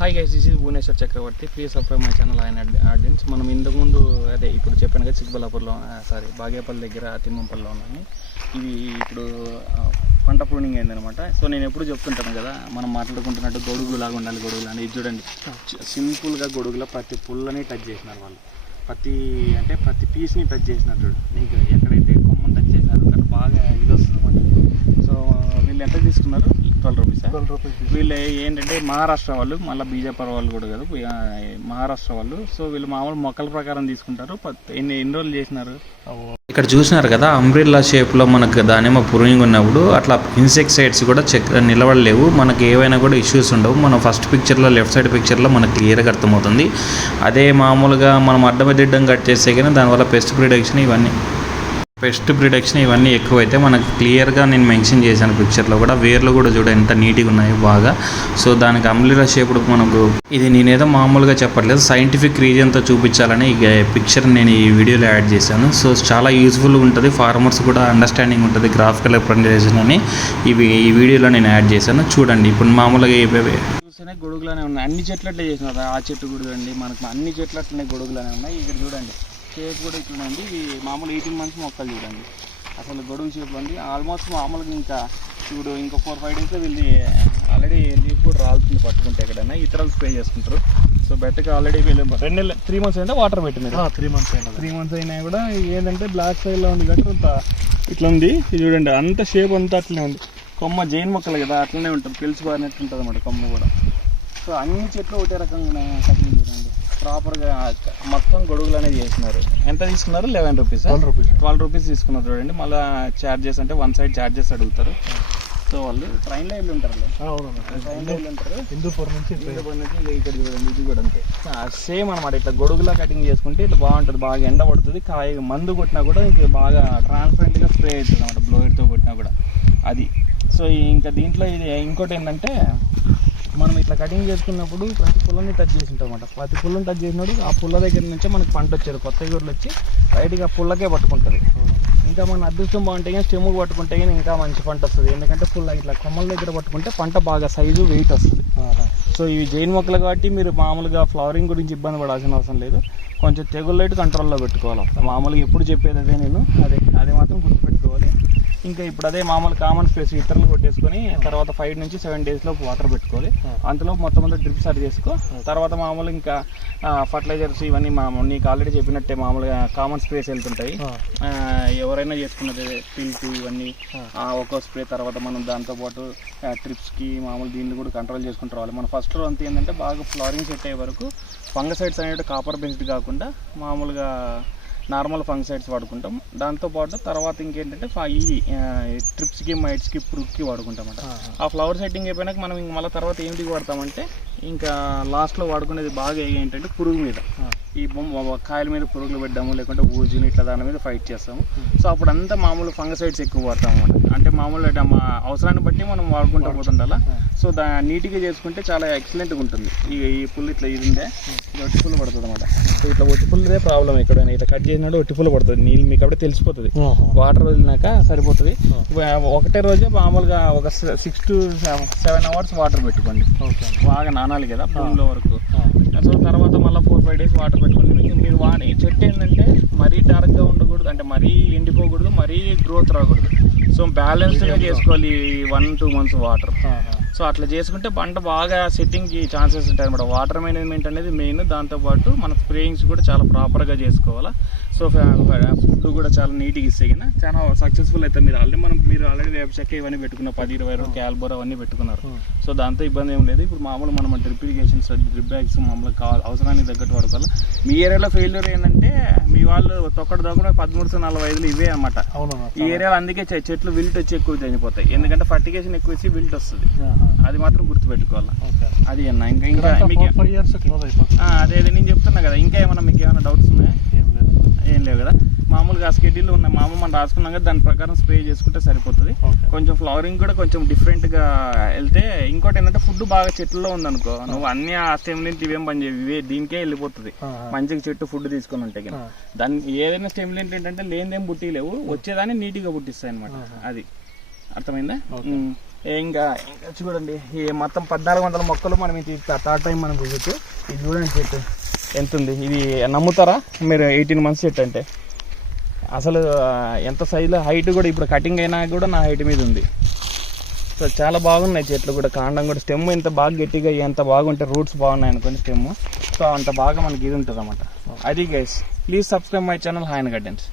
Hi guys this is Bhuvaneshwar Chakravarthi please subscribe my channel ఆయన audience మనం ఇంతకుముందు అదే ఇప్పుడు చెప్పాను కదా చిక్బలాపూర్లో సారీ బాగేపల్లి దగ్గర తిమ్మంపల్లిలో ఉన్నాను. ఇవి ఇప్పుడు పంట ప్రూనింగ్ అయిందనమాట సో నేను ఎప్పుడు చెప్తుంటాను కదా మనం మాట్లాడుకుంటున్నట్టు గొడుగు లాగా ఉండాలి గొడుగులు అని ఇది చూడండి సింపుల్గా గొడుగులో ప్రతి పుల్లని టచ్ చేసినారు వాళ్ళు. ప్రతి అంటే ప్రతి పీస్ని టచ్ చేసినారు చూడు. నీకు ఎక్కడైతే కొమ్మని టచ్ చేసినారు అక్కడ బాగా ఇది వస్తుంది. సో వీళ్ళు ఎంత తీసుకున్నారు? Twelve rupees? ట్వెల్వ్ రూపీస్ వీళ్ళు ఏంటంటే మహారాష్ట్ర వాళ్ళు మళ్ళీ బీజేపీ వాళ్ళు కూడా కదా మహారాష్ట్ర వాళ్ళు. సో వీళ్ళు మామూలు మొక్కల ప్రకారం తీసుకుంటారు. ఎన్ని ఎన్ని రోజులు చేసినారు? ఇక్కడ చూసినారు కదా అంబ్రిల్లా షేప్లో మనకు దానిమ్మ పురుయింగ్ ఉన్నప్పుడు అట్లా ఇన్సెక్సైడ్స్ కూడా చెక్ నిలబడలేవు. మనకి ఏవైనా కూడా ఇష్యూస్ ఉండవు. మనం ఫస్ట్ పిక్చర్లో లెఫ్ట్ సైడ్ పిక్చర్లో మనకు క్లియర్గా అర్థమవుతుంది. అదే మామూలుగా మనం అడ్డమదిడ్డం కట్ చేస్తే కానీ దానివల్ల పెస్ట్ ప్రిడక్షన్ ఇవన్నీ. పెస్ట్ ప్రిడక్షన్ ఇవన్నీ ఎక్కువైతే మనకు క్లియర్గా నేను మెన్షన్ చేశాను పిక్చర్లో కూడా. వేర్లు కూడా చూడ ఎంత నీట్గా ఉన్నాయి బాగా. సో దానికి అంబ్రిల్లా షేప్డ్ మనకు ఇది నేనేదో మామూలుగా చెప్పట్లేదు. సైంటిఫిక్ రీజన్తో చూపించాలని ఈ పిక్చర్ నేను ఈ వీడియోలో యాడ్ చేశాను. సో చాలా యూస్ఫుల్ ఉంటుంది. ఫార్మర్స్ కూడా అండర్స్టాండింగ్ ఉంటుంది గ్రాఫికల్ రిప్రజెంటేషన్ అని ఇవి ఈ వీడియోలో నేను యాడ్ చేశాను. చూడండి ఇప్పుడు మామూలుగా చూస్తేనే గొడుగులానే ఉన్నాయి. అన్ని చెట్లు అట్లే ఆ చెట్టు కూడా అండి మనకు అన్ని చెట్లు అట్లనే గొడుగులానే ఉన్నాయి. ఇక్కడ చూడండి. షేప్ కూడా ఇట్లా ఉంది ఇవి మామూలు ఎయిటీన్ మంత్స్ మొక్కలు చూడండి. అసలు గొడుగు షేప్ ఉంది ఆల్మోస్ట్ మామూలుగా ఇంకా ఇప్పుడు ఇంకా ఫోర్ ఫైవ్ డేస్లో వీళ్ళు ఆల్రెడీ లీవ్ కూడా రాలుతుంది పట్టుకుంటే ఎక్కడైనా. ఇతరులు స్ప్రే చేసుకుంటారు. సో బెట్టగా ఆల్రెడీ వీళ్ళు రెండు నెలలు త్రీ మంత్స్ అయితే వాటర్ పెట్టినారు. త్రీ మంత్స్ అయినది త్రీ మంత్స్ అయినా కూడా ఏంటంటే బ్లాక్ సైడ్లో ఉంది కాబట్టి అంత ఇట్లా ఉంది ఇది చూడండి అంత షేప్ అంతా అట్లనే ఉంది. కొమ్మ జైన్ మొక్కలు కదా అట్లనే ఉంటుంది. పిలిచి బారినట్టు ఉంటుంది అన్నమాట కొమ్మ కూడా. సో అన్ని చెట్లు ఒకటే రకంగా కటింగ్ చూడండి ప్రాపర్గా మొత్తం గొడుగులనే చేసినారు. ఎంత తీసుకున్నారు? Eleven rupees twelve rupees twelve rupees తీసుకున్నారు చూడండి. మళ్ళీ ఛార్జెస్ అంటే వన్ సైడ్ ఛార్జెస్ అడుగుతారు. సో వాళ్ళు ట్రైన్లో వెళ్ళి ఉంటారు హిందూపూర్ నుంచి ఇంకా ఇక్కడ చూడండి ఇది కూడా అంతే. సేమ్ అనమాట ఇట్లా గొడుగులా కటింగ్ చేసుకుంటే ఇట్లా బాగుంటుంది. బాగా ఎండ పడుతుంది. కాయ మందు కొట్టినా కూడా ఇంక బాగా ట్రాన్స్పరెంట్గా స్ప్రే అవుతుంది అనమాట బ్లోయర్తో కొట్టినా కూడా. అది. సో ఇంకా దీంట్లో ఇది ఇంకోటి ఏంటంటే మనం ఇట్లా కటింగ్ చేసుకున్నప్పుడు ప్రతి పుల్లని టచ్ చేసి అనమాట ప్రతి పుల్లని టచ్ చేసినప్పుడు ఆ పుల్ల దగ్గర నుంచే మనకి పంట వచ్చేది. కొత్త ఎగురులు వచ్చి రైట్గా ఆ పుల్లకే పట్టుకుంటుంది. ఇంకా మన అదృష్టం బాగుంటే కానీ స్టెమ్కి పట్టుకుంటే కానీ ఇంకా మంచి పంట వస్తుంది. ఎందుకంటే పుల్ల ఇట్లా కొమ్మల దగ్గర పట్టుకుంటే పంట బాగా సైజు వెయిట్ వస్తుంది. సో ఇవి జైన్ మొక్కలు కాబట్టి మీరు మామూలుగా ఫ్లవరింగ్ గురించి ఇబ్బంది పడాల్సిన అవసరం లేదు. కొంచెం తెగుళ్ళు అయితే కంట్రోల్లో పెట్టుకోవాలి. మామూలుగా ఎప్పుడు చెప్పేది అదే నేను. అదే అది ఇంకా ఇప్పుడు అదే మామూలు కామన్ స్పేస్ ఇతరులు కొట్టేసుకొని తర్వాత ఫైవ్ నుంచి సెవెన్ డేస్లో వాటర్ పెట్టుకోవాలి. అంతలో మొత్తం అంతా డ్రిప్ సరి చేసుకో. తర్వాత మామూలు ఇంకా ఫర్టిలైజర్స్ ఇవన్నీ మా నీకు ఆల్రెడీ చెప్పినట్టే మామూలుగా కామన్ స్ప్రేస్ వెళ్తుంటాయి. ఎవరైనా చేసుకున్నది పిల్కి ఇవన్నీ ఆ, ఒక్కో స్ప్రే తర్వాత మనం దాంతోపాటు ట్రిప్స్కి మామూలు దీన్ని కూడా కంట్రోల్ చేసుకుంటూ రావాలి. మన ఫస్ట్ రో అంతా ఏంటంటే బాగా ఫ్లవరింగ్ సెట్ అయ్యే వరకు ఫంగసైడ్స్ అనేవి కాపర్ బేస్డ్ కాకుండా మామూలుగా నార్మల్ ఫంగసైడ్స్ వాడుకుంటాం. దాంతోపాటు తర్వాత ఇంకేంటంటే ఇవి ట్రిప్స్కి మైట్స్కి పురుగుకి వాడుకుంటాం అన్నమాట ఆ ఫ్లవర్ సెట్టింగ్ అయిపోయినాక మనం ఇంక మళ్ళీ తర్వాత ఏంటికి వాడతామంటే ఇంకా లాస్ట్లో వాడుకునేది బాగా ఏంటంటే పురుగు మీద. ఈ బొమ్మ కాయల మీద పురుగులు పెట్టాము లేకుంటే ఊజుని ఇట్లా దాని మీద ఫైట్ చేస్తాము. సో అప్పుడు అంతా మామూలు ఫంగసైడ్స్ ఎక్కువ వాడతాం అన్నమాట. అంటే మామూలు అవసరాన్ని బట్టి మనం వాడుకుంటూ పోతుండాలా? సో దా నీట్గా చేసుకుంటే చాలా ఎక్సలెంట్గా ఉంటుంది. ఈ ఈ పుల్లు ఇట్లా ఇది ఉందే ఒట్టి పుల్లు పడుతుంది అనమాట సో ఇట్లా ఒట్టి పుల్లదే ప్రాబ్లం ఎక్కడైనా. ఇట్లా కట్ చేసినట్టు ఒట్టి పుల్లు పడుతుంది. నీళ్ళు మీకు అప్పుడే తెలిసిపోతుంది. వాటర్ వదిలినాక సరిపోతుంది. ఒకటే రోజే మామూలుగా ఒక six to seven hours water పెట్టుకోండి. ఓకే. బాగా నానాలి కదా భూమిలో వరకు. సో తర్వాత మళ్ళీ ఫోర్ ఫైవ్ డేస్ వాటర్ పెట్టుకోండి మీరు వాడి చెట్టు ఏంటంటే మరీ డార్క్గా ఉండకూడదు అంటే మరీ ఎండిపోకూడదు మరీ గ్రోత్ రాకూడదు. సో బ్యాలెన్స్డ్గా చేసుకోవాలి one two months water so అట్లా చేసుకుంటే పంట బాగా సెట్టింగ్కి ఛాన్సెస్ ఉంటాయి అనమాట వాటర్ మేనేజ్మెంట్ అనేది మెయిన్ దాంతోపాటు మన స్ప్రేయింగ్స్ కూడా చాలా ప్రాపర్గా చేసుకోవాలా. సో ఫుడ్ కూడా చాలా నీట్గా ఇస్తే కన్నా చాలా సక్సెస్ఫుల్ అవుతుంది మీరు ఆల్రెడీ మనం మీరు ఆల్రెడీ వేప చెక్క ఇవన్నీ పెట్టుకున్నారు పది ఇరవై రోజులు క్యాల్బోర్ అవన్నీ పెట్టుకున్నారు. సో దాంతో ఇబ్బంది ఏం లేదు. ఇప్పుడు మామూలు మనం డ్రిప్ ఇరిగేషన్స్ డ్రిప్ బ్యాగ్స్ మామూలు కావాలి అవసరానికి తగ్గట్టు వాడుకోవాలి. మీ ఏరియాలో ఫెయిల్యూర్ ఏంటంటే మీ వాళ్ళు తొక్కడు తగ్గడం పదమూడు సు నలభై ఐదులు ఇవే అన్నమాట. అవునన్నా ఈ ఏరియాలో అందుకే చెట్లు విల్ట్ వచ్చి ఎక్కువ చనిపోతాయి. ఎందుకంటే ఫర్టిగేషన్ ఎక్కువ వచ్చి విల్ట్ వస్తుంది. అది మాత్రం గుర్తుపెట్టుకోవాలి. అది అన్న ఇంకా ఇంకా మీకు అదే నేను చెప్తున్నా కదా ఇంకా ఏమన్నా మీకు ఏమైనా డౌట్స్ ఉన్నాయా? ఏం లేవు కదా. మామూలుగా స్కెడ్యూల్ ఉన్న మామూలు మనం రాసుకున్నాం కదా దాని ప్రకారం స్ప్రే చేసుకుంటే సరిపోతుంది. కొంచెం ఫ్లవరింగ్ కూడా కొంచెం డిఫరెంట్గా వెళ్తే ఇంకోటి ఏంటంటే ఫుడ్ బాగా చెట్లలో ఉందనుకో నువ్వు అన్ని ఆ స్టెమ్లింట్ ఇవేం పని చేయవు ఇవే దీనికే వెళ్ళిపోతుంది. మంచిగా చెట్టు ఫుడ్ తీసుకొని ఉంటే కనుక దాన్ని ఏదైనా స్టెమ్లింట్ ఏంటంటే లేనిదేం బుట్టి లేవు వచ్చేదాన్ని నీట్గా పుట్టిస్తాయి అనమాట అది. అర్థమైందా. ఇంకా ఇంకా చూడండి ఈ మొత్తం పద్నాలుగు వందల మొక్కలు మనం ఇది థర్డ్ టైం మనం విజిట్. ఇది చూడండి చెట్టు. ఎంత ఉంది ఇది నమ్ముతారా? మీరు ఎయిటీన్ మంత్స్ చెట్టు అంటే. అసలు ఎంత సైజులో హైట్ కూడా ఇప్పుడు కటింగ్ అయినా కూడా నా హైట్ మీద ఉంది. సో చాలా బాగున్నాయి చెట్లు కూడా. కాండం కూడా స్టెమ్ ఎంత బాగా గట్టిగా ఎంత బాగుంటే రూట్స్ బాగున్నాయి అనుకోండి స్టెమ్ సో అంత బాగా మనకి ఇది ఉంటుంది అనమాట అది guys please subscribe my channel హాయన్ gardens